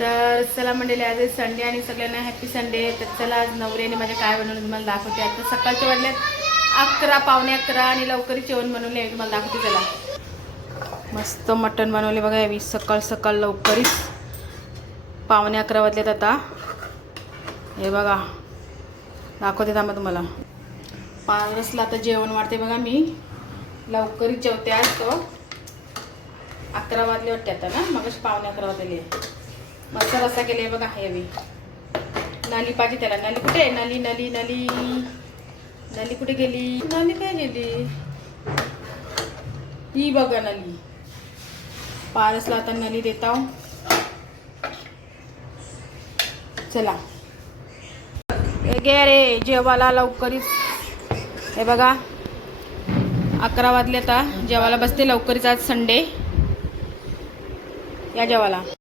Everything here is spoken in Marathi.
तर चला मंडळी, आज संडे आणि सगळ्यांना हॅपी संडे. तर चला आज नवऱ्याने माझ्या काय बनवलं तुम्हाला दाखवते. आता सकाळचे वाजल्यात 11, पावणे 11 आणि लवकरच जेवण बनवले तुम्हाला दाखवते. चला, मस्त मटण बनवले बघा यावी सकाळ सकाळ लवकरच. पावणे 11 वाजलेत आता. हे बघा दाखवते थांबा तुम्हाला. पारसला आता जेवण वाढते बघा. मी लवकरच जेवते आज. तो 11 वाजले वाटते आता ना, मग पावणे 11 वाजले. मस्त रस्सा केले बघा हेवी. नाली पाहिजे त्याला. नाली कुठे आहे? नाली नाली नाली नाली कुठे गेली? नाली काय गेली? ही बघा नाली. पारसला आता नली देता. चला गे रे जेवायला लवकरच. हे बघा 11 वाजले आता. जेवायला बसते लवकरच. आज संडे. या जेवायला.